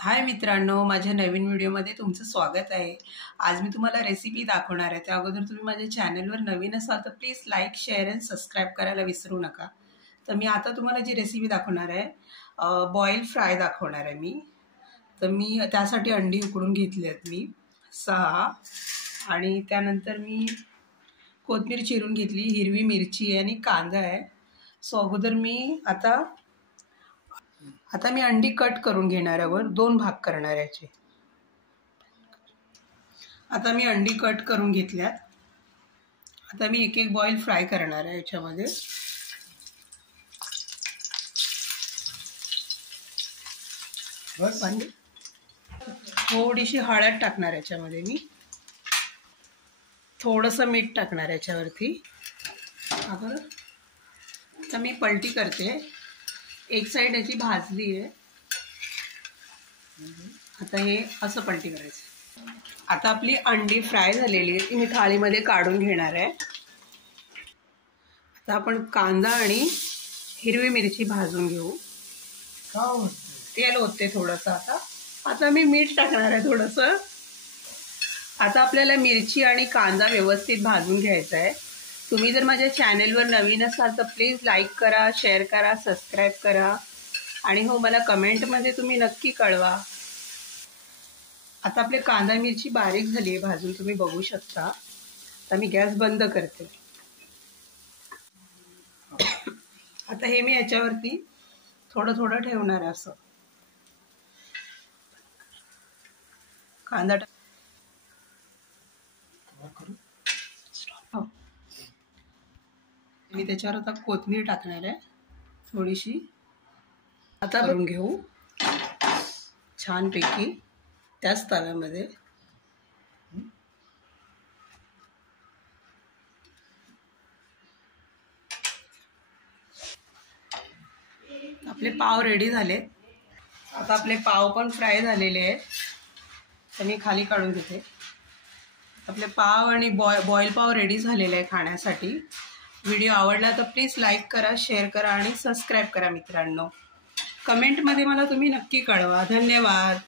हाय मित्रांनो, माझ्या नवीन व्हिडिओमध्ये तुमचं स्वागत आहे। आज मी तुम्हाला रेसिपी दाखवणार आहे। त्या अगोदर तुम्ही माझ्या चॅनलवर नवीन असाल तर प्लीज लाईक, शेअर आणि सबस्क्राईब करायला विसरू नका। तर मी आता तुम्हाला जी रेसिपी दाखवणार आहे बॉईल फ्राय दाखवणार आहे मी। तर मी त्यासाठी अंडी उकडून घेतली आहेत मी 6 आणि त्यानंतर मी कोथिंबीर चिरून घेतली, हिरवी मिरची आणि कांदा आहे। सो अगोदर मी आता मी अंडी कट करून घेणार आहे, 2 भाग करणार याचे। आता मी अंडी कट करून घेतल्यात। आता मी एक एक बॉईल फ्राय करणार आहे याच्यामध्ये। थोडीशी हळद टाकणार याच्यामध्ये मी, थोडंसं मीठ टाकणार याच्यावरती। आता मी पलटी करते, एक साइड याची भाजली आहे। आता हे असं पलटी करायचं। आता आपली अंडी फ्राय झालेली आहे, ती मी थाळीमध्ये काढून घेणार आहे। आता आपण कांदा आणि हिरवी मिरची भाजून घेऊ। तेल होते थोडंसं। आता मी मीठ टाकणार आहे थोडंसं। आता आपल्याला मिरची आणि कांदा व्यवस्थित भाजून घ्यायचा आहे। तुम्ही जर माझ्या चॅनलवर नवीन असाल तर प्लीज लाईक करा, शेअर करा, सबस्क्राईब करा आणि हो, मला कमेंटमध्ये तुम्ही नक्की कळवा। आता आपले कांदा मिरची बारीक झाली आहे भाजून, तुम्ही बघू शकता। आता मी गॅस बंद करते। आता हे मी याच्यावरती थोडं थोडं ठेवणार आहे असं। कांदा मी त्याच्यावर आता कोथिंबीर टाकणार आहे थोडीशी। आता करून घेऊ छानपैकी त्याच तव्यामध्ये। आपले पाव रेडी झाले। आता आपले पाव पण फ्राय झालेले आहेत, तर मी खाली काढून घेते। आपले पाव आणि बॉईल पाव रेडी झालेले आहे खाण्यासाठी। व्हिडिओ आवडला तर प्लीज लाईक करा, शेअर करा आणि सबस्क्राईब करा मित्रांनो। कमेंटमध्ये मला तुम्ही नक्की कळवा। धन्यवाद।